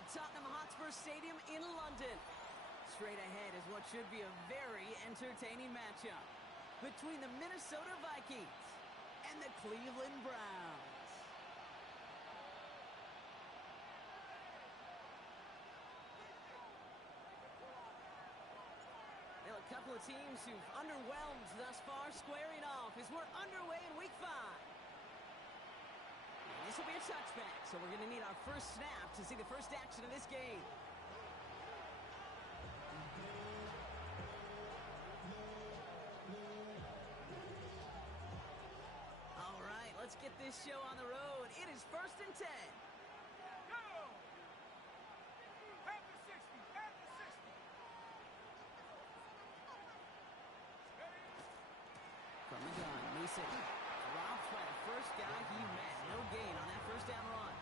to Tottenham Hotspur Stadium in London. Straight ahead is what should be a very entertaining matchup between the Minnesota Vikings and the Cleveland Browns. Well, a couple of teams who've underwhelmed thus far squaring off as we're underway in Week 5. And this will be a touchback, so we're going to need our first snap to see the first action of this game. All right, let's get this show on the road. It is 1st and 10. Go! At the 60, at the 60. From the gun, Mason dropped by the first guy he met. No gain on that first down run.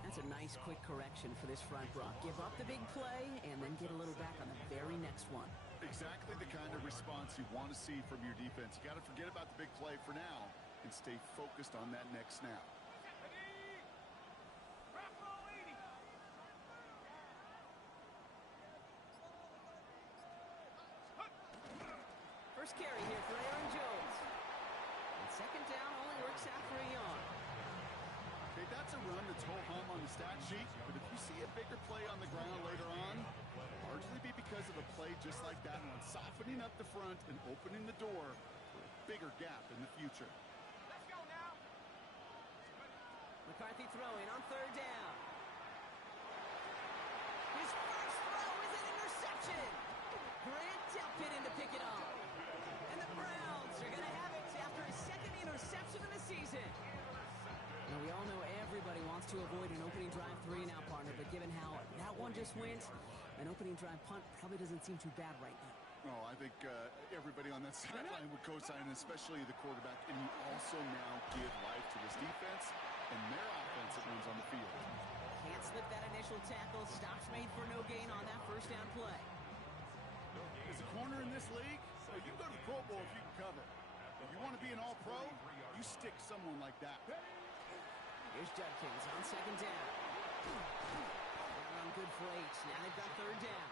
That's a nice quick correction for this front row. Give up the big play and then get a little back on the very next one. Exactly the kind of response you want to see from your defense. You got to forget about the big play for now and stay focused on that next snap. First carry here for Aaron Jones. And second down only works out for a yard. Okay, that's a run that's ho-hum on the stat sheet, but if you see a bigger play on the ground later on, largely be because of a play just like that one, softening up the front and opening the door for a bigger gap in the future. Let's go now. McCarthy throwing on 3rd down. His first throw is an interception. Grant Delpit to pick it off. And the Browns are going to have it after his second interception of the season. Now, we all know everybody wants to avoid an opening drive 3 now, partner, but given how that one just went, an opening drive punt probably doesn't seem too bad right now. Oh, I think everybody on that sideline would co-sign, especially the quarterback, and you also now give life to this defense and their offense that runs on the field. Can't slip that initial tackle. Stops made for no gain on that first down play. As a corner in this league, you can go to the Pro Bowl if you can cover. If you want to be an all-pro, you stick someone like that. Here's Judkins on 2nd down. They're on good for 8. Now they've got 3rd down.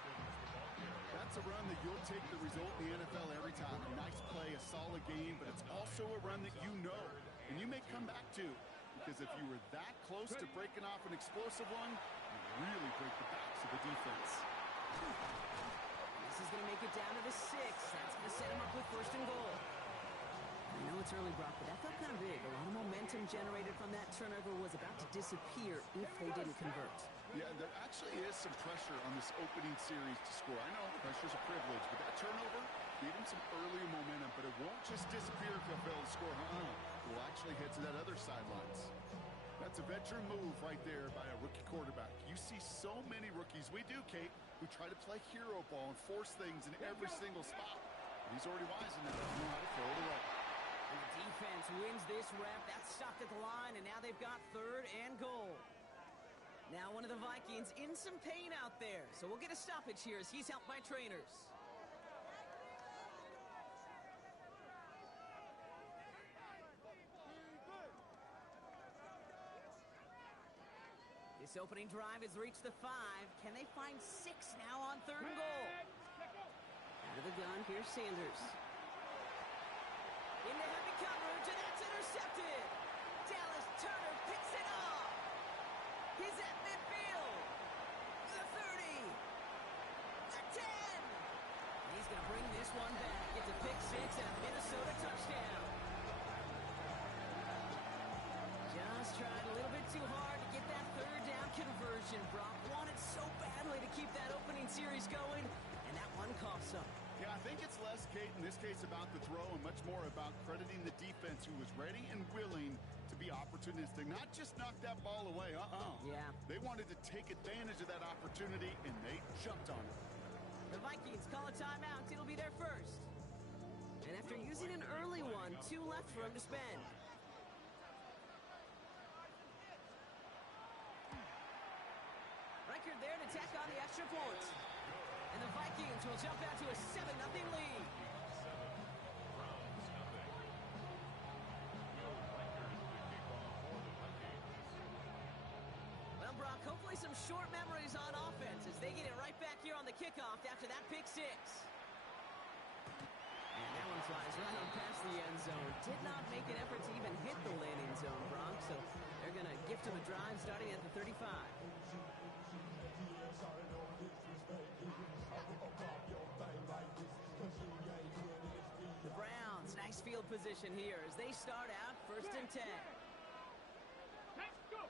That's a run that you'll take the result in the NFL every time. A nice play, a solid game, but it's also a run that you know and you may come back to. Because if you were that close to breaking off an explosive one, you really break the backs of the defense. This is going to make it down to the 6. That's going to set him up with 1st and goal. I know it's early, Brock, but that felt kind of big. A lot of momentum generated from that turnover was about to disappear if they didn't convert. Yeah, there actually is some pressure on this opening series to score. I know pressure's a privilege, but that turnover gave them some early momentum, but it won't just disappear if they'll fail to score. It will actually head to that other sidelines. That's a veteran move right there by a rookie quarterback. You see so many rookies, we do, Kate, who try to play hero ball and force things in every single spot. But he's already wise enough to know how to throw it away. And the defense wins this rep. That's stopped at the line, and now they've got 3rd and goal. Now one of the Vikings in some pain out there, so we'll get a stoppage here as he's helped by trainers. This opening drive has reached the 5. Can they find 6 now on 3rd and goal? Out of the gun, here's Sanders. Into heavy coverage, and that's intercepted. Dallas Turner picks it off. He's at midfield. The 30. The 10. And he's going to bring this one back. Gets a pick 6 and a Minnesota touchdown. Just tried a little bit too hard to get that 3rd down conversion. Brock wanted so badly to keep that opening series going, and that one cost him. Yeah, I think it's less, Kate, in this case about the throw and much more about crediting the defense who was ready and willing to be opportunistic. Not just knock that ball away, Yeah. They wanted to take advantage of that opportunity, and they jumped on it. The Vikings call a timeout. It'll be their first. And after using an early one, 2 left for him to spend. Reichard there to tack on the extra point. And the Vikings will jump out to a 7-0 lead. Well, Brock, hopefully some short memories on offense as they get it right back here on the kickoff after that pick six. And that one flies right on past the end zone. Did not make an effort to even hit the landing zone, Brock, so they're going to gift him a drive starting at the 35. The Browns, nice field position here as they start out 1st and 10. Let's go.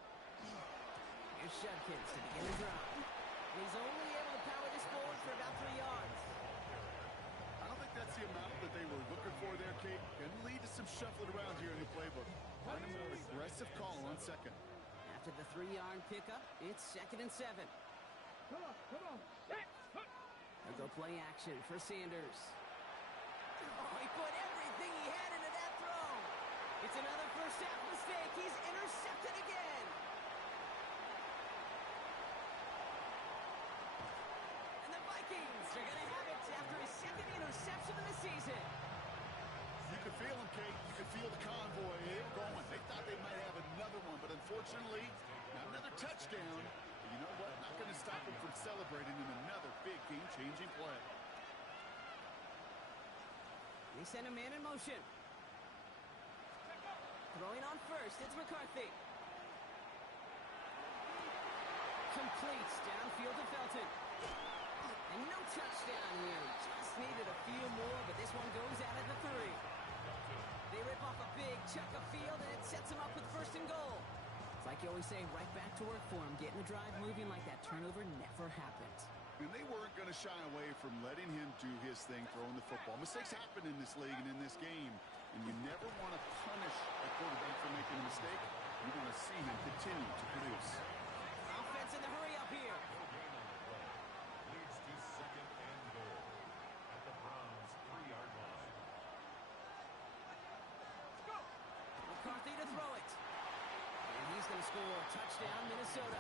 Here's Judkins to begin the drive. He's only able to power this forward for about 3 yards. I don't think that's the amount that they were looking for there, Kate. Can lead to some shuffling around here in the playbook. Find a more aggressive call on second. After the 3-yard pickup, it's 2nd and 7. Come on, come on. Let's go. They'll go play action for Sanders. Oh, he put everything he had into that throw. It's another first half mistake. He's intercepted again. And the Vikings are going to have it after his 2nd interception of the season. You could feel them, Kate. You could feel the convoy. They were going. They thought they might have another one, but unfortunately, not another touchdown. But you know what? Not going to stop them from celebrating in another big game-changing play. They send a man in motion. Throwing on first, it's McCarthy. Completes downfield to Felton. And no touchdown here. Just needed a few more, but this one goes out at the 3. They rip off a big chunk of field, and it sets them up with 1st and goal. It's like you always say, right back to work for him. Getting the drive moving like that turnover never happened. And they weren't going to shy away from letting him do his thing, throwing the football. Mistakes happen in this league and in this game, and you never want to punish a quarterback for making a mistake. You want to see him continue to produce. Offense in the hurry up here. Leads to 2nd and goal at the Browns' 3-yard line. Let's go. McCarthy to throw it. And he's going to score. Touchdown, Minnesota.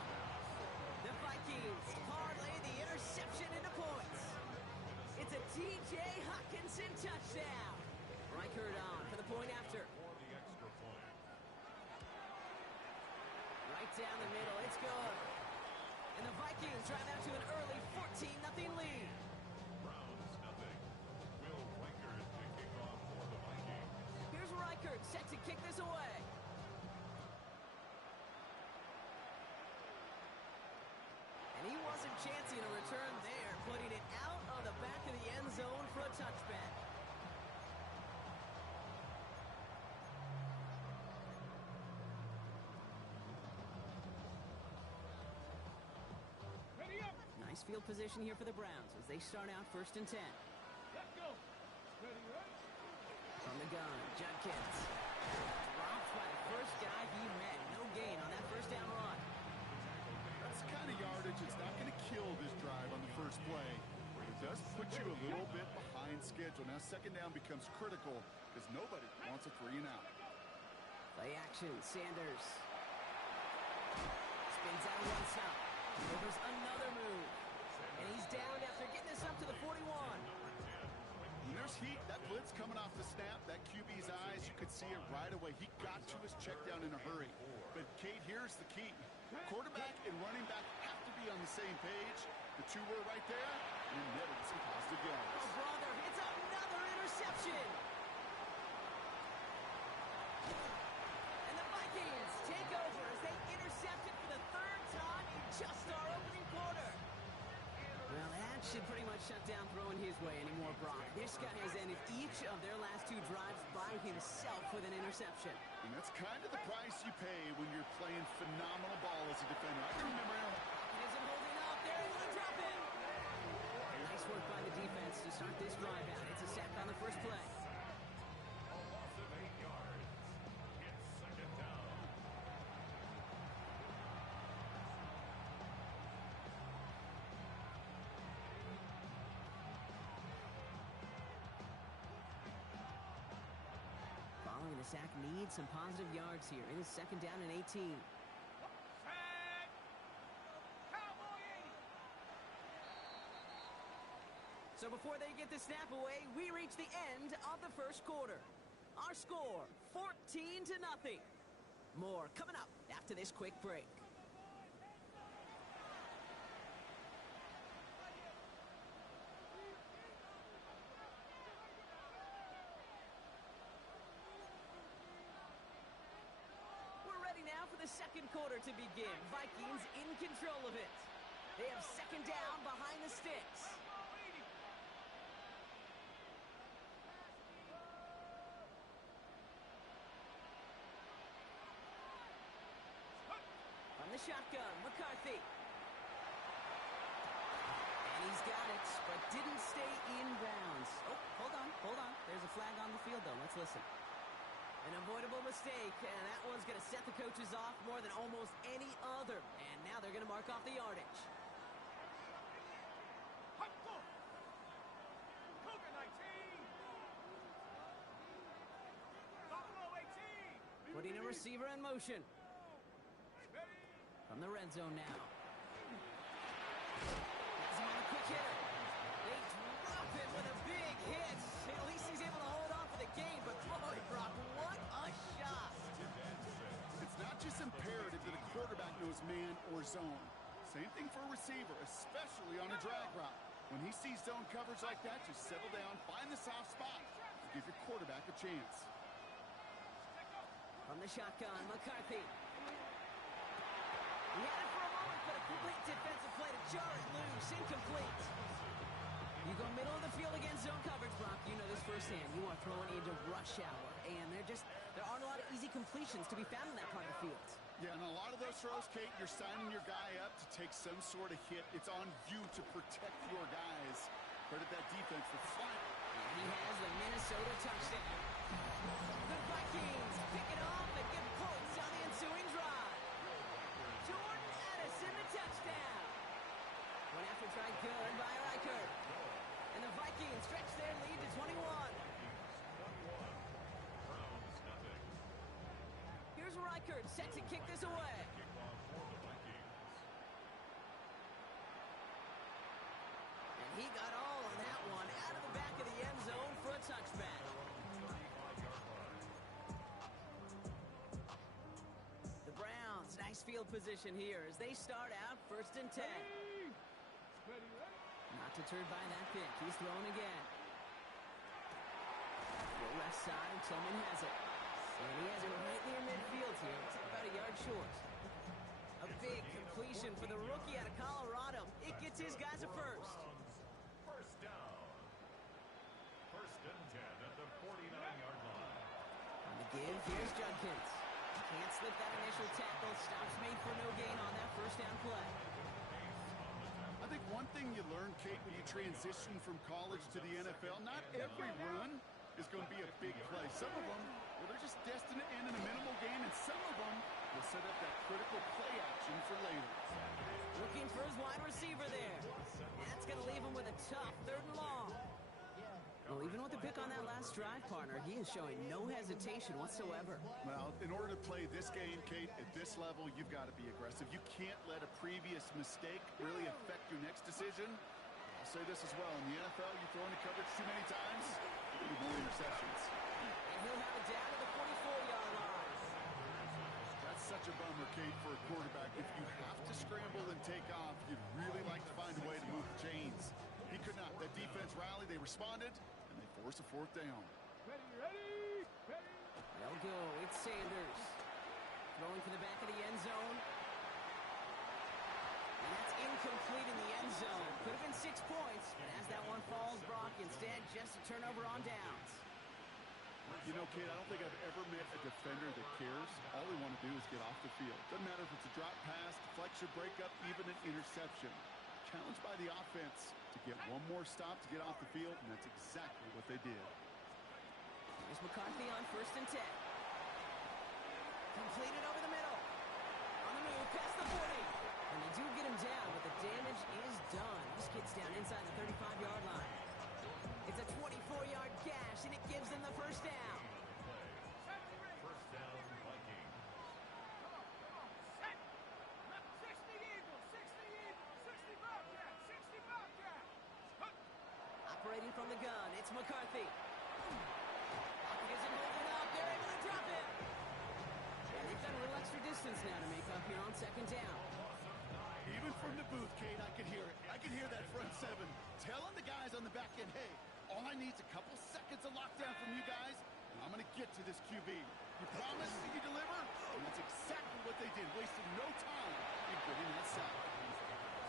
The Vikings parlay the interception into points. It's a T.J. Hockenson touchdown. Reichard on for the point after. For the extra point. Right down the middle. It's good. And the Vikings drive out to an early 14-0 lead. Browns nothing. Will Reichard to kick off for the Vikings. Here's Reichard set to kick this away. And he wasn't chancing a return there, putting it out on the back of the end zone for a touchback. Ready up. Nice field position here for the Browns as they start out 1st and 10. Let's go. Ready, right? From the gun, Judkins. Dropped by the first guy he met. No gain on that first down run. That's the kind of yardage that's not going to kill this drive on the first play. It does put you a little bit behind schedule. Now 2nd down becomes critical because nobody wants a 3 and out. Play action, Sanders. Spins out one stop. Delivers another move. And he's down after getting this up to the 41. When there's heat, that blitz coming off the snap, that QB's eyes, you could see it right away. He got to his check down in a hurry. But, Kate, here's the key. Quarterback and running back have to be on the same page. The two were right there, and netted some positive yards. Oh, brother, it's another interception. And the Vikings take over as they intercept it for the 3rd time in just our opening quarter. Well, that should pretty much shut down throwing his way anymore, Brock. This guy has ended each of their last 2 drives by himself with an interception. And that's kind of the price you pay when you're playing phenomenal ball as a defender. I can remember him. He isn't holding up. They're able to drop it. Nice work by the defense to start this drive out. It's a sack on the first play. A loss of 8 yards. It's 2nd down. Following the sack needs some positive yards here. It is 2nd down and 18. Sack. Cowboy 80. So before they get the snap away, we reach the end of the first quarter. Our score, 14-0. More coming up after this quick break. We're ready now for the second quarter to begin. Vikings in control of it. They have second down behind the sticks. From the shotgun, McCarthy. And he's got it, but didn't stay in bounds. Oh, hold on. There's a flag on the field, though. Let's listen. An avoidable mistake, and that one's going to set the coaches off more than almost any other. And now they're going to mark off the yardage. Cougar 19. Buffalo 18. Putting a receiver in motion. From the red zone now. Has him on a quick hitter. They drop him with a big hit. At least he's able to hold on for the game, but boy, Brock, what a shot. It's not just imperative that a quarterback knows man or zone. Same thing for a receiver, especially on a drag route. When he sees zone coverage like that, just settle down, find the soft spot, and give your quarterback a chance. From the shotgun, McCarthy. He had it for a moment, but a complete defensive play to jar it loose. Incomplete. You go middle of the field against zone coverage, Brock. You know this firsthand. You are throwing into rush hour, and there aren't a lot of easy completions to be found in that part of the field. Yeah, and a lot of those throws, Kate, you're signing your guy up to take some sort of hit. It's on you to protect your guys. Credit that defense for flying. And he has the Minnesota touchdown. The Vikings pick it off and get points on the ensuing drive. Jordan Addison, the touchdown. One after try good by Reichert. And the Vikings stretch their lead to 21. Here's Reichert set to kick this away. And he got all on that one out of the back of the end zone for a touchback. The Browns, nice field position here as they start out 1st and 10. Not deterred by that pick. He's thrown again. The left side, Tillman has it. And he has it right near midfield here. It's about a yard short. A big completion for the rookie out of Colorado. It gets his guys a first. First down. 1st and 10 at the 49-yard line. On the give, here's Judkins. Can't slip that initial tackle. Stops made for no gain on that first down play. I think one thing you learn, Kate, when you transition from college to the NFL, not every run is going to be a big play. Some of them, well, they're just destined to end in a minimal gain, and some of them will set up that critical play action for later. Looking for his wide receiver there. That's going to leave him with a tough 3rd and long. Well, even with the pick on that last drive, partner, he is showing no hesitation whatsoever. Well, in order to play this game, Kate, at this level, you've got to be aggressive. You can't let a previous mistake really affect your next decision. I'll say this as well. In the NFL, you throw into coverage too many times, you get more interceptions. And he'll have it down to the 44-yard line. That's such a bummer, Kate, for a quarterback. If you have to scramble and take off, you'd really like to find a way to move the chains. He could not. That defense rallied, they responded, and they forced a 4th down. Ready. They'll go. It's Sanders. Throwing for the back of the end zone. And that's incomplete in the end zone. Could have been 6 points, but as that one falls, Brock, instead just a turnover on downs. You know, Kate, I don't think I've ever met a defender that cares. All they want to do is get off the field. Doesn't matter if it's a drop pass, deflection, breakup, even an interception. Challenged by the offense to get one more stop to get off the field, and that's exactly what they did. Here's McCarthy on 1st and 10. Completed over the middle. On the move, past the 40. And they do get him down, but the damage is done. This gets down inside the 35-yard line. It's a 24-yard gash, and it gives them the first down. First down, Vikings. Set. 60 Eagles. 60 Bobcats. 60 Bobcats. accelerating from the gun. It's McCarthy. Pocket isn't holding up. They're able to drop him. And they've got a little extra distance now to make up here on second down. Even from the booth, Kate, I could hear it. I could hear that front seven telling the guys on the back end, hey, all I need is a couple seconds of lockdown from you guys, and I'm going to get to this QB. You promise that you deliver? And that's exactly what they did, wasting no time in getting that sack.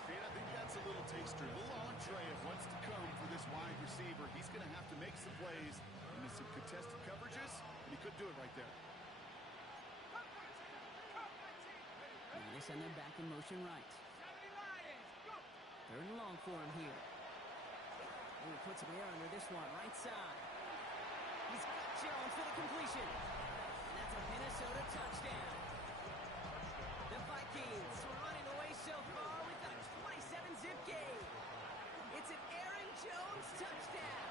Kate, I think that's a little taster, a little entree of what's to come for this wide receiver. He's going to have to make some plays into some contested coverages, and he couldn't do it right there. And they send them back in motion right. Third and long for him here. And he puts some air under this one, right side. He's got Jones for the completion. And that's a Minnesota touchdown. The Vikings were running away so far. We've got a 27-zip game. It's an Aaron Jones touchdown.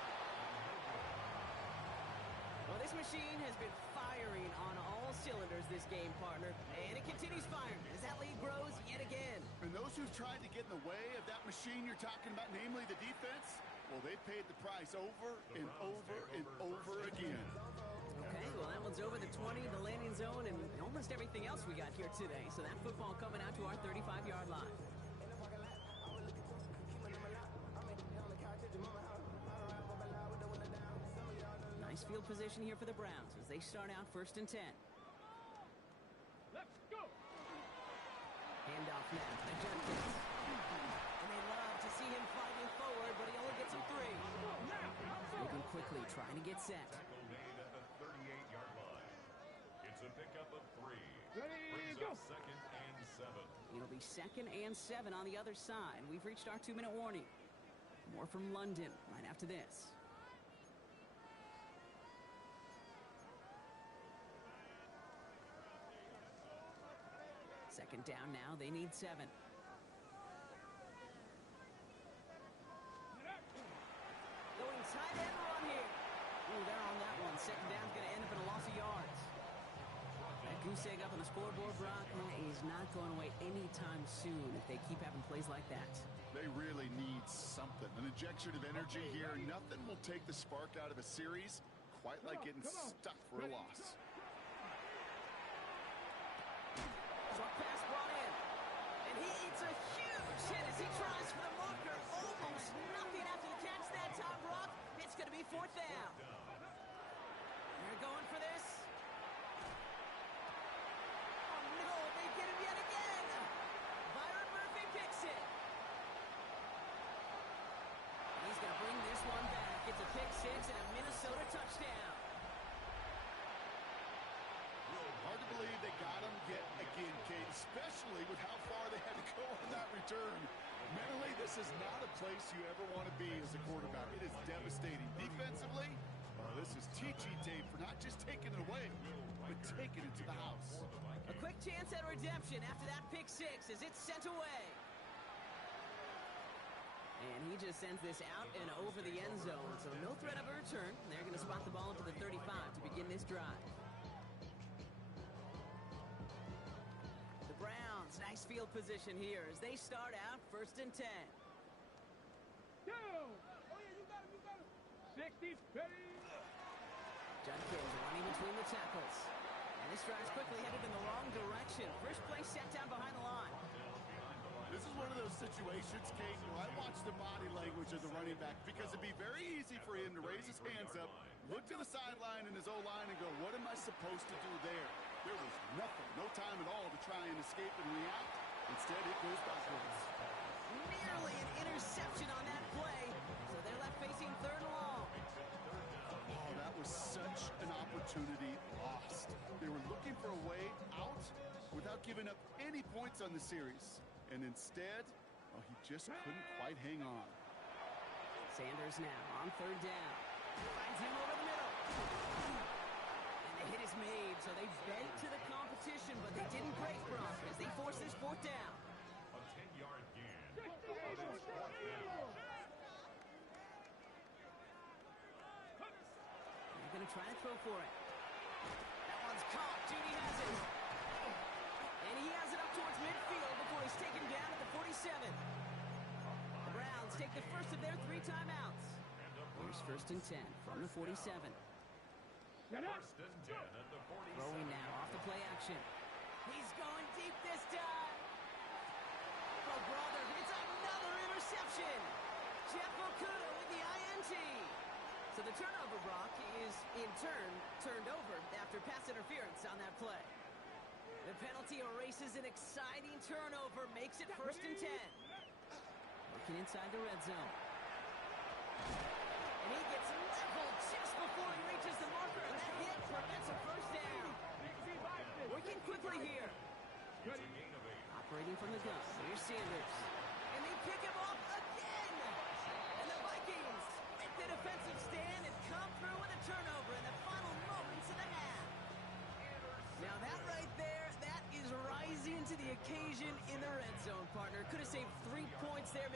Well, this machine has been firing on all cylinders this game, partner. And it continues firing as that lead grows yet again. And those who've tried to get in the way of that machine you're talking about, namely the defense, well, they've paid the price over and over and over again. Okay, well, that one's over the 20, the landing zone, and almost everything else we got here today. So that football coming out to our 35-yard line. Nice field position here for the Browns as they start out 1st and 10. Let's go. Handoff now to Jenkins. And they love to see him fighting forward, but he only gets him 3. Moving quickly, trying to get set. Tackle made at the 38-yard line. It's a pickup of 3. Ready, Brings go. up 2nd and 7. It'll be 2nd and 7 on the other side. We've reached our 2-minute warning. More from London right after this. Second down now. They need 7. Going tight end run here. Ooh, they're on that one. Second down's going to end up in a loss of yards. That goose egg up on the scoreboard, Brock, is not going away anytime soon if they keep having plays like that. They really need something. An injection of energy here. Nothing will take the spark out of a series quite like getting stuck for a loss. Short pass brought in. And he eats a huge hit as he tries for the marker. Almost nothing after the catch that time, Brock. It's going to be 4th down. They're going for this. Oh, no, they get him yet again. Byron Murphy picks it. He's going to bring this one back. It's a pick 6 and a Minnesota touchdown. Hard to believe they got him yet again, Kate, especially with how far they had to go on that return. Mentally, this is not a place you ever want to be as a quarterback. It is devastating. Defensively, this is teaching tape for not just taking it away, but taking it to the house. A quick chance at redemption after that pick 6 as it's sent away. And he just sends this out and over the end zone, so no threat of a return. They're going to spot the ball up to the 35 to begin this drive. The Browns, nice field position here as they start out 1st and 10. Go. Oh, yeah, you got him, you got him. 60, ready. Judkins running between the tackles. And this drive's quickly headed in the wrong direction. First play set down behind the line. This is one of those situations, Kate, where I watch the body language of the running back because it'd be very easy for him to raise his hands up, look to the sideline in his O-line and go, what am I supposed to do there? There was nothing, no time at all to try and escape and react. Instead, it goes backwards. Nearly an interception on that play. So they're left facing 3rd and long. Oh, that was such an opportunity lost. They were looking for a way out without giving up any points on the series. And instead, oh, he just couldn't quite hang on. Sanders now on 3rd down. Finds him over the middle. And the hit is made, so they bent to the competition, but they didn't break, Brock, as they force this 4th down. A 10-yard gain. But it's 4th down. They're going to try to throw for it. That one's caught. Judy has it. And he has it up towards midfield before he's taken down at the 47. The Browns take the first of their 3 timeouts. And a Here's 1st and 10 from the 47. Get up. First and 10 at the 47. Throwing now off the play action. He's going deep this time. Oh, brother, it's another interception. Jeff Okuda with the INT. So the turnover, Brock, is in turn turned over after pass interference on that play. The penalty erases an exciting turnover, makes it 1st and 10. Looking inside the red zone. And he gets leveled just before he reaches the marker, and that hit prevents a 1st down. Working quickly here. It's a gain of 8. Operating from the gun. Here's Sanders. And they pick him off again. And the Vikings make the defensive stand and come through with a turnover in the final moments of the half. Now that right there, that is rising to the occasion in the red zone, partner. Could have saved 3 points there,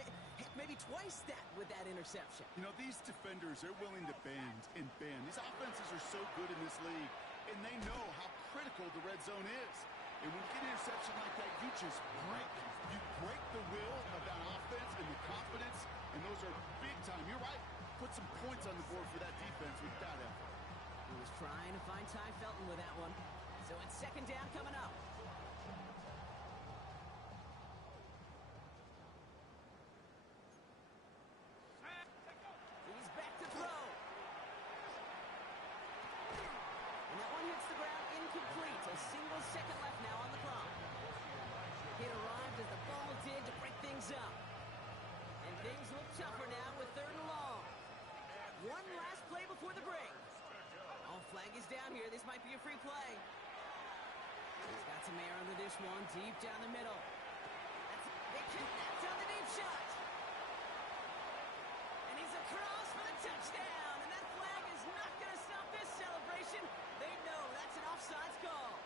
maybe twice that with that interception. You know, these defenders, they're willing to bend and bend. These offenses are so good in this league, and they know how critical the red zone is. And when you get an interception like that, you just break. You break the will of that offense and the confidence, and those are big time. You're right. Put some points on the board for that defense with that effort. He was trying to find Ty Felton with that one. So it's 2nd down coming up. He's back to throw. And that one hits the ground incomplete. A single second left now on the clock. It arrived as the ball did to break things up. And things look tougher now with 3rd and long. One last play before the break. Oh, flag is down here. This might be a free play. He's got some air under this one, deep down the middle. They connect on the deep shot. And he's across for the touchdown. And that flag is not going to stop this celebration. They know that's an offsides call.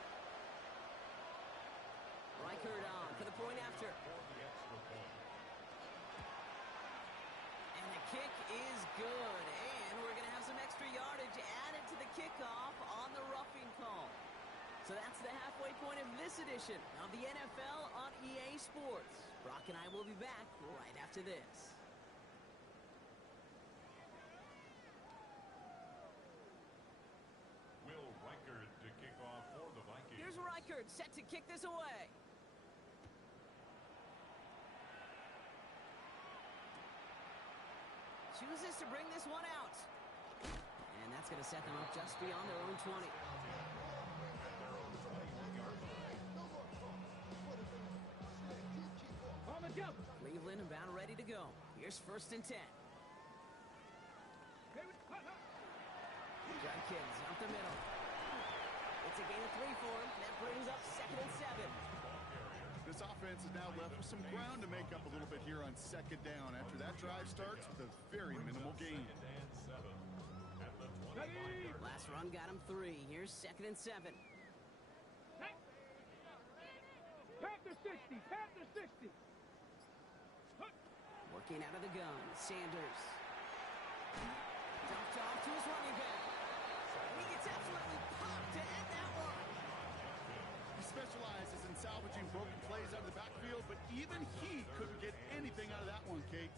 Reichert on for the point after. For the extra point. And the kick is good. And we're going to have some extra yardage added to the kickoff on the roughing call. So that's the halfway point of this edition of the NFL on EA Sports. Brock and I will be back right after this. Will Reichert to kick off for the Vikings. Here's Reichert set to kick this away. Chooses to bring this one out. And that's going to set them up just beyond their own 20. On the jump. Cleveland about ready to go. Here's 1st and 10. Jenkins up the middle. It's a gain of 3 for him. That brings up 2nd and 7. This offense is now left with some ground to make up a little bit here on 2nd down after that drive starts with a very minimal gain. 2nd and 7 at the 25. Last run got him 3. Here's 2nd and 7. Panther 60. Panther 60. Working out of the gun. Sanders. Dumped off to his running back. And he gets absolutely popped to end that one. He specializes in salvaging broken plays out of the backfield, but even he couldn't get anything out of that one, Kate.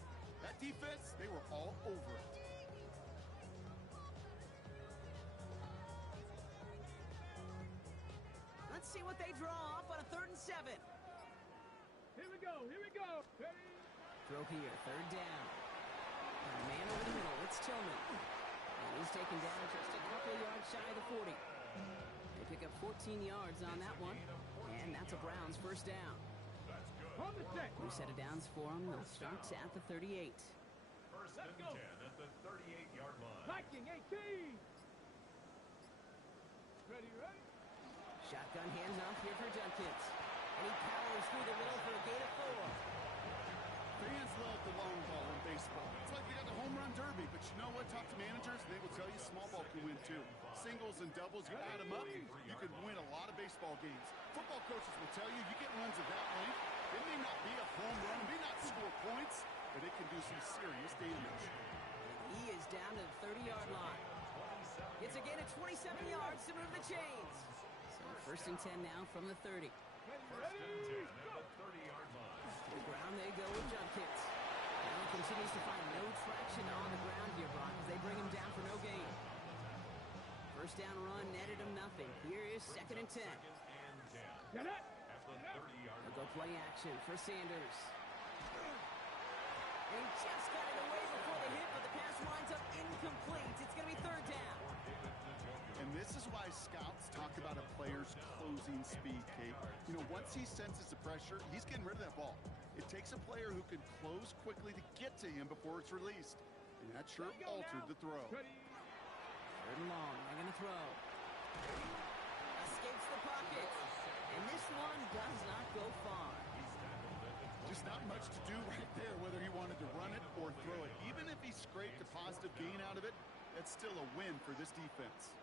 That defense, they were all over it. Let's see what they draw up on a 3rd and 7. Here we go. Here we go. Ready? Throw here, 3rd down. And a man over the middle, it's Tillman. And he's taken down just a couple of yards shy of the 40. They pick up 14 yards on that one. And that's a Browns 1st down. That's good. On the set. New set of downs for them. They'll start at the 38. 1st and 10 at the 38-yard line. Viking 18. Ready, ready? Shotgun hands off here for Jenkins. And he powers through the middle for a gain of 4. Fans love the long ball in baseball. It's like you got the home run derby, but you know what? Talk to managers, and they will tell you small ball can win too. Singles and doubles, you add them up, you can win a lot of baseball games. Football coaches will tell you, you get runs of that length, it may not be a home run, it may not score points, but it can do some serious damage. He is down to the 30-yard line. It's a gain of 27 yards to move the chains. So 1st and 10 now from the 30. Ready, 1st and ready? 10 at the 30-yard line. To the ground they go with Jenkins. Now continues to find no traction on the ground here, Brock, as they bring him down for no gain. First down run netted him nothing. Here is 2nd and 10. Get it. At the 30-yard They'll go play action for Sanders. They just got it away before the hit, but the pass winds up incomplete. It's going to be 3rd down. And this is why scouts talk about a player's closing speed, Kate. You know, once he senses the pressure, he's getting rid of that ball. It takes a player who can close quickly to get to him before it's released. And that sure altered the throw. 3rd and long. They're going to throw. Escapes the pocket. And this one does not go far. Just not much to do right there, whether he wanted to run it or throw it. Even if he scraped a positive gain out of it, that's still a win for this defense.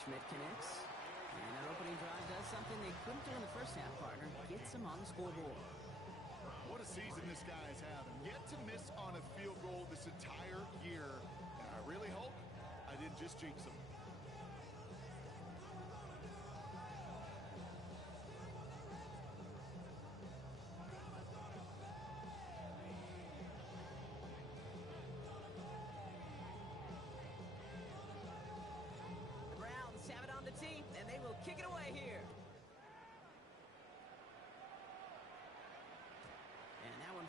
Schmidt connects. And that opening drive does something they couldn't do in the first half, partner. Gets him on the scoreboard. What a season this guy is having. Yet to miss on a field goal this entire year. And I really hope I didn't just jinx him. The Browns have it on the team, and they will kick it away here.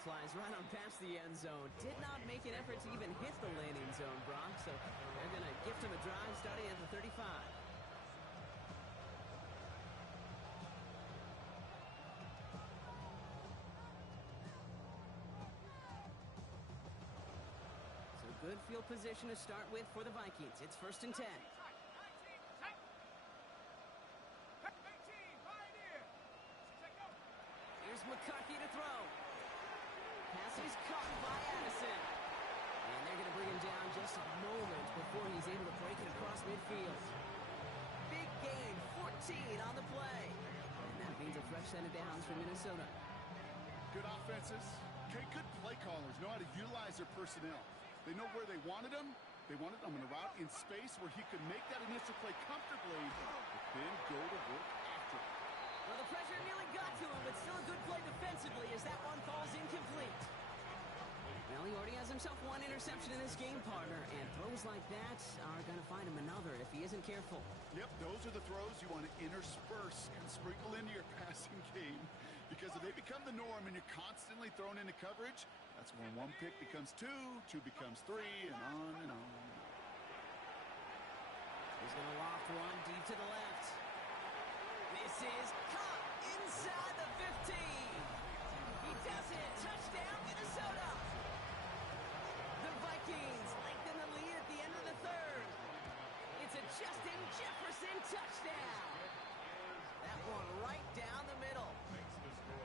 Flies right on past the end zone. Did not make an effort to even hit the landing zone, Brock. So they're going to gift him a drive starting at the 35. So good field position to start with for the Vikings. It's 1st and 10. Here's McCarthy to throw. Pass is caught by Addison. And they're going to bring him down just a moment before he's able to break it across midfield. Big gain, 14 on the play. And that means a fresh set of downs for Minnesota. Good offenses. Good play callers know how to utilize their personnel. They know where they wanted him. They wanted him in a route in space where he could make that initial play comfortably, but then go to work after it. Well, the pressure nearly got to him, but still a good play defensively as that one falls incomplete. Well, he already has himself one interception in this game, partner, and throws like that are going to find him another if he isn't careful. Yep, those are the throws you want to intersperse and sprinkle into your passing game, because if they become the norm and you're constantly thrown into coverage, that's when one pick becomes two becomes three, and on and on. He's going to loft one deep to the left. This is caught inside the 15. He does it. Touchdown, Minnesota. The Vikings lengthen the lead at the end of the 3rd. It's a Justin Jefferson touchdown. That one right down the middle.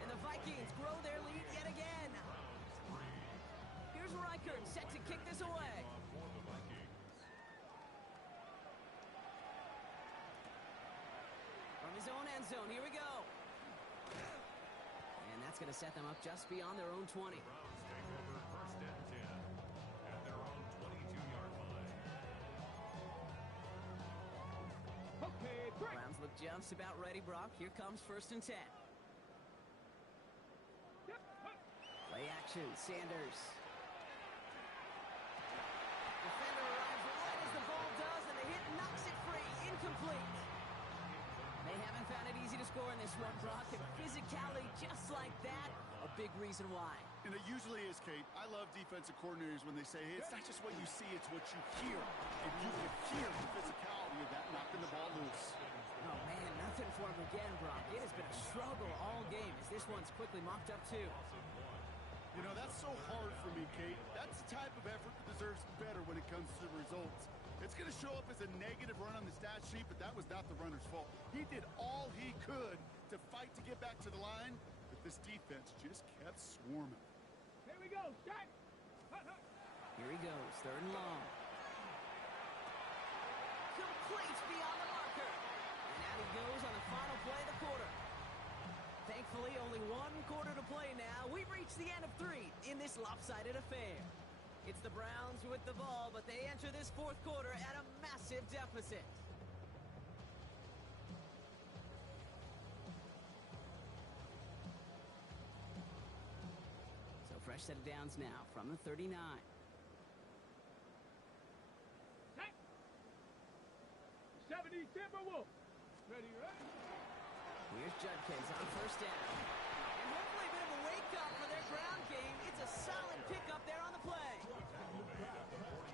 And the Vikings grow their lead yet again. Here's Reichert set to kick this away. From his own end zone, here we go. And that's going to set them up just beyond their own 20. Browns take over 1st and 10 at their own 22-yard line. Okay, great. Browns look just about ready, Brock. Here comes 1st and 10. Play action, Sanders. Defender arrives right as the ball does, and the hit knocks it free. Incomplete. They haven't found it easy to score in this one, Brock, and physicality just like that, a big reason why. And it usually is, Kate. I love defensive coordinators when they say, hey, it's not just what you see, it's what you hear. And you can hear the physicality of that knocking the ball loose. Oh, man, nothing for him again, Brock. It has been a struggle all game as this one's quickly mocked up, too. You know, that's so hard for me, Kate. That's the type of effort that deserves better when it comes to the results. It's going to show up as a negative run on the stat sheet, but that was not the runner's fault. He did all he could to fight to get back to the line, but this defense just kept swarming. Here we go. Shot. Here he goes, 3rd and long. Complete beyond the marker. And out he goes on the final play of the quarter. Thankfully, only one quarter to play now. We've reached the end of 3 in this lopsided affair. It's the Browns with the ball, but they enter this fourth quarter at a massive deficit. So fresh set of downs now from the 39. Set. 70 Timberwolves. Ready, ready. Here's Judkins on first down. And hopefully a bit of a wake-up for their ground game. It's a solid pickup there on the play.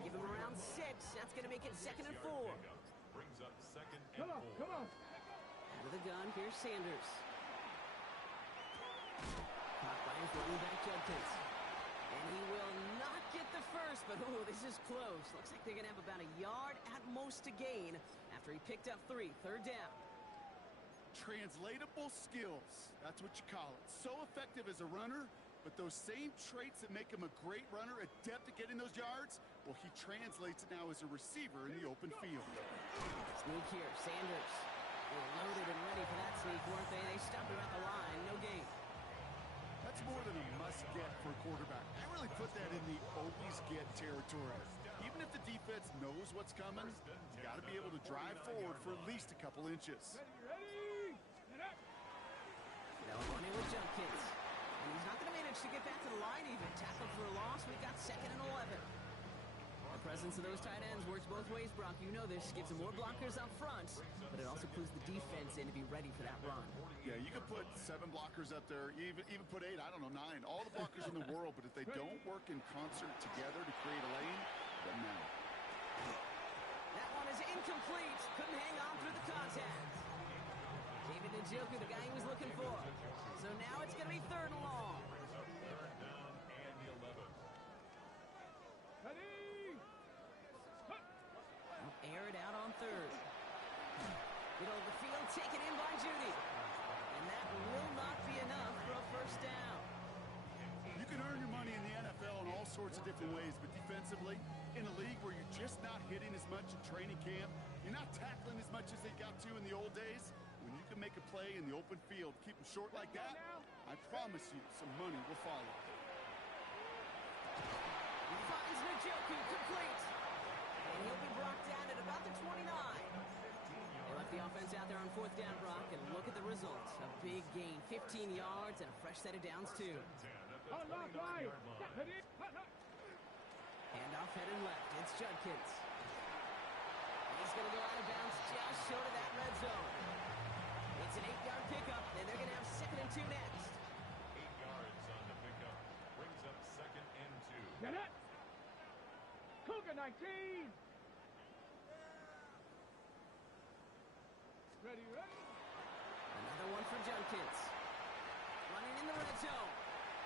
Give him around 6. That's going to make it 2nd and 4. Brings up 2nd and 4. Come on, come on. Out of the gun, here's Sanders. Caught by his running back, Judkins. And he will not get the first, but oh, this is close. Looks like they're going to have about a yard at most to gain after he picked up 3. 3rd down. Translatable skills. That's what you call it. So effective as a runner, but those same traits that make him a great runner, adept at getting those yards, well, he translates it now as a receiver in the open field. Sneak here, Sanders. They were loaded and ready for that sneak, weren't they? They stopped him at the line. No gain. That's more than a must-get for a quarterback. I really put that in the always-get territory. Even if the defense knows what's coming, you got to be able to drive forward for at least a couple inches. Ready, ready. Get up. They'll run in with Judkins. And he's not going to manage to get back to the line even. Tackled for a loss. We've got 2nd and 11. The presence of those tight ends works both ways, Brock. You know this. Gives them more blockers up front, but it also clues the defense in to be ready for that run. Yeah, you could put 7 blockers up there, even put 8, I don't know, 9. All the blockers in the world, but if they don't work in concert together to create a lane, it doesn't matter. That one is incomplete. Couldn't hang on through the contact. David Njoku, the guy he was looking for. So now it's going to be 3rd and long. 3rd down and 11. Ready. Air it out on 3rd. Middle of the field, taken in by Judy. And that will not be enough for a 1st down. You can earn your money in the NFL in all sorts of different ways, but defensively, in a league where you're just not hitting as much in training camp, you're not tackling as much as they got to in the old days, when you can make a play in the open field, keep them short like that, I promise you some money will follow. He finds Njoku complete. And he'll be brought down at about the 29. They left the offense out there on 4th down, Brock, and look at the results. A big gain, 15 yards, and a fresh set of downs, too. Unlock right. Ready. Handoff headed left. It's Judkins. He's going to go out of bounds just short of that red zone. It's an 8-yard pickup, and they're going to have 2nd and 2 next. 8 yards on the pickup. Brings up 2nd and 2. Get it. Cougar 19. Ready, ready. Another one for Judkins. Running in the red zone.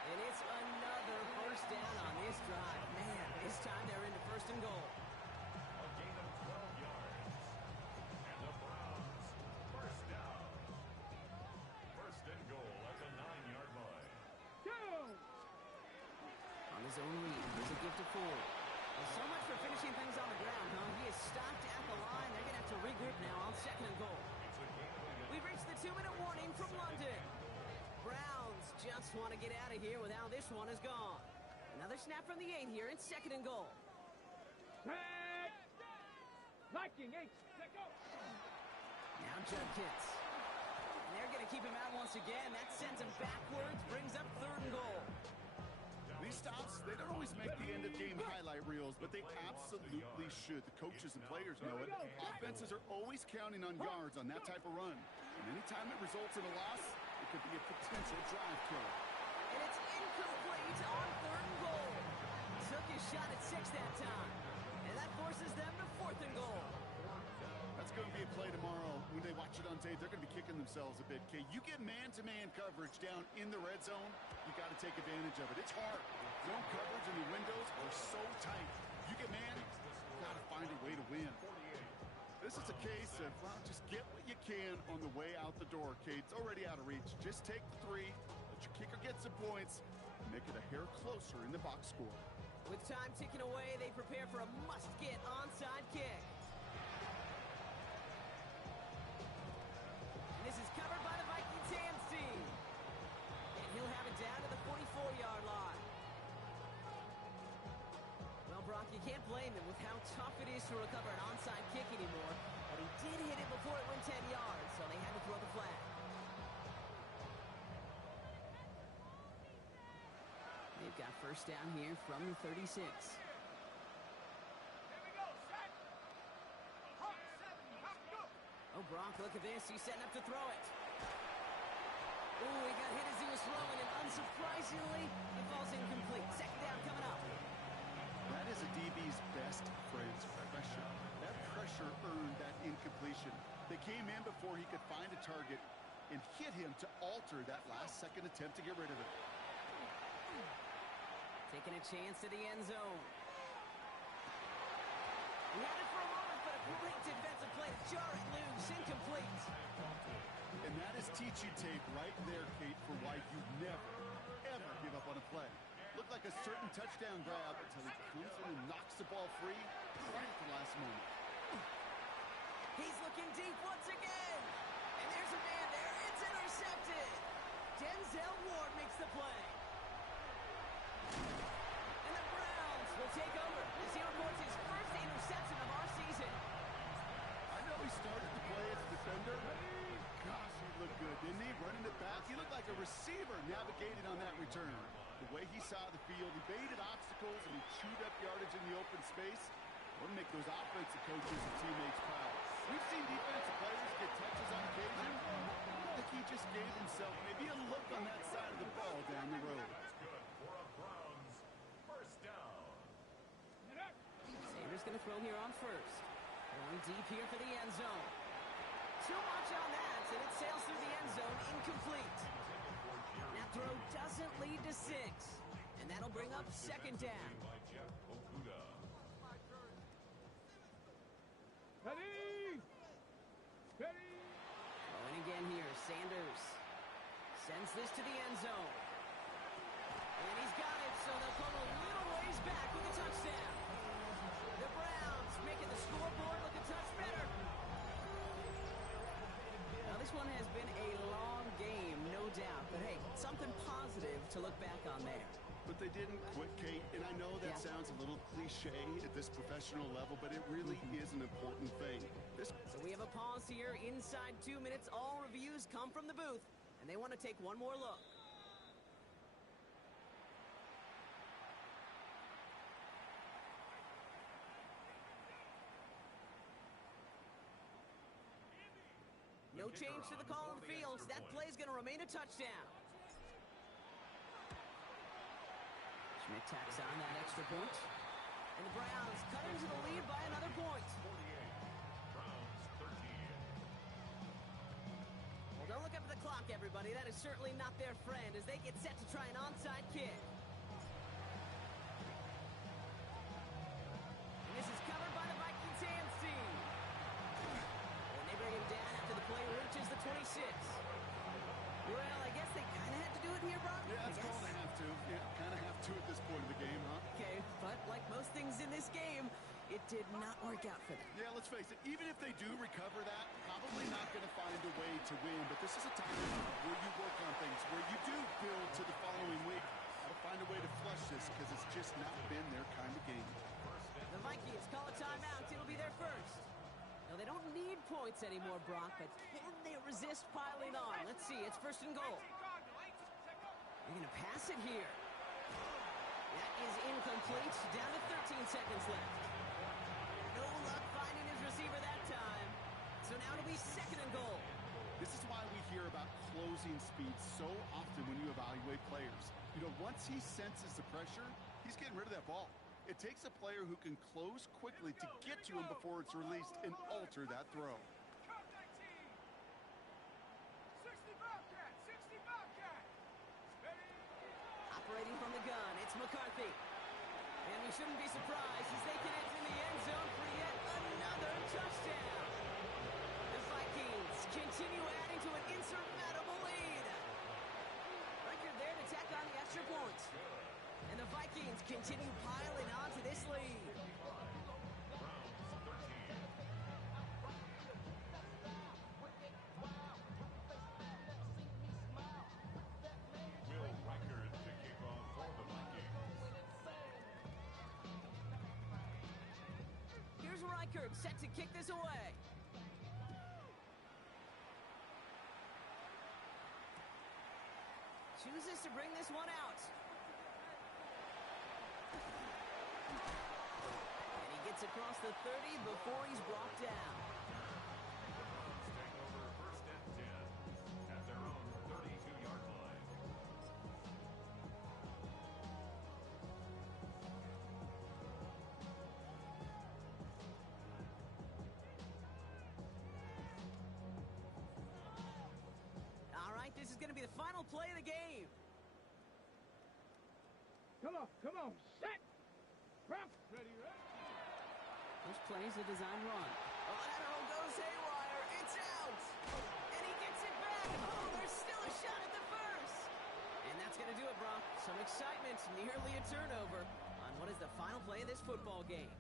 And it's another 1st down on this drive. Man, this time they're into 1st and goal. A gain of 12 yards. And the Browns, 1st down. 1st and goal at the 9-yard line. Go. On his own lead, here's a gift to Ford. Well, so much for finishing things on the ground, huh? He is stopped at the line. They're going to have to regroup now on 2nd and goal. We've reached the 2-minute warning from London. Browns just want to get out of here with how this one is gone. Another snap from the 8 here. It's 2nd and goal. Set. Viking 8. Let go. Now Judkins. And they're going to keep him out once again. That sends him backwards, brings up 3rd and goal. These stops, they don't always make the end-of-game highlight reels, but they absolutely should. The coaches and players know it. Offenses are always counting on yards on that type of run. And anytime it results in a loss, it could be a potential drive killer. And it's incomplete on 3rd and goal. Took his shot at 6 that time. And that forces them to 4th and goal. That's going to be a play tomorrow. When they watch it on tape, they're going to be kicking themselves a bit. Okay, you get man-to-man coverage down in the red zone, you got to take advantage of it. It's hard. Zone coverage and the windows are so tight. You get man, you got to find a way to win. This is a case of, well, just get what you can on the way out the door, okay? It's already out of reach. Just take the 3, let your kicker get some points, and make it a hair closer in the box score. With time ticking away, they prepare for a must-get onside kick. And this is covered by the Vikings hands team. And he'll have it down to the 44-yard line. blame him with how tough it is to recover an onside kick anymore, but he did hit it before it went 10 yards, so they had to throw the flag. They've got first down here from the 36. Oh, Brock, look at this. He's setting up to throw it. Oh, he got hit as he was throwing, and unsurprisingly, it falls incomplete. Second down coming up. That is a DB's best friend's pressure. That pressure earned that incompletion. They came in before he could find a target and hit him to alter that last-second attempt to get rid of it. Taking a chance to the end zone. He had it for a moment, but a great defensive play to jar it loose. Incomplete. And that is teach-you tape right there, Kate, for why you never, ever give up on a play. Looked like a certain touchdown grab until he comes in and knocks the ball free right at the last moment. He's looking deep once again. And there's a man there. It's intercepted. Denzel Ward makes the play. And the Browns will take over as he records his first interception of our season. I know he started the play as a defender. Gosh, he looked good, didn't he? Running it back. He looked like a receiver navigating on that return. The way he saw the field, he baited obstacles and he chewed up yardage in the open space. Will make those offensive coaches and teammates proud. We've seen defensive players get touches on occasion. I think he just gave himself maybe a look on that side of the ball down the road. Good for a Browns first down. Sanders going to throw here on first. Going deep here for the end zone. Too much on that, and it sails through the end zone, incomplete. That throw doesn't lead to 6, and that'll bring up second down. Ready! Ready! Throwing again here, Sanders sends this to the end zone. And he's got it, so they'll come a little ways back with a touchdown. The Browns making the scoreboard look a touch better. Now, this one has been a long game, no doubt. But, hey, something positive to look back on there. But they didn't quit, Kate, and I know that sounds a little cliche at this professional level, but it really is an important thing. So we have a pause here. Inside 2 minutes, all reviews come from the booth, and they want to take one more look. No change to the call on the field. That play is going to remain a touchdown. Schmidt tacks on that extra point. And the Browns cut into the lead by another point. 48. Browns 13. Well, don't look up at the clock, everybody. That is certainly not their friend as they get set to try an onside kick. And this is covered by the Vikings hands team. And they bring him down after the play reaches the 26. Well, I guess they kind of had to do it here, Brock. Yeah, it's called a have to. Yeah, kind of have to at this point of the game, huh? Okay, but like most things in this game, it did not work out for them. Yeah, let's face it, even if they do recover that, probably not going to find a way to win. But this is a time where you work on things, where you do build to the following week. Got to find a way to flush this because it's just not been their kind of game. The Vikings call a timeout. It'll be their first. Now, they don't need points anymore, Brock, but can they resist piling on? Let's see. It's first and goal. They're going to pass it here. That is incomplete. Down to 13 seconds left. No luck finding his receiver that time. So now it'll be second and goal. This is why we hear about closing speed so often when you evaluate players. You know, once he senses the pressure, he's getting rid of that ball. It takes a player who can close quickly to get to him before it's released and alter that throw. Operating from the gun, it's McCarthy. And we shouldn't be surprised as they connect in the end zone for yet another touchdown. The Vikings continue adding to an insurmountable lead. Record there to tack on the extra point. And the Vikings continue piling on to this lead. Will Reichard to kick off for the Vikings. record, set to kick this away. Chooses to bring this one out. And he gets across the 30 before he's brought down. Take over first and 10 at their own 32-yard line. All right, this is going to be the final play of the game. Come on, set. Prep. Ready, ready. This play's a design run. Oh, that hole goes haywire. It's out. And he gets it back. Oh, there's still a shot at the first. And that's going to do it, Brock. Some excitement, nearly a turnover on what is the final play of this football game.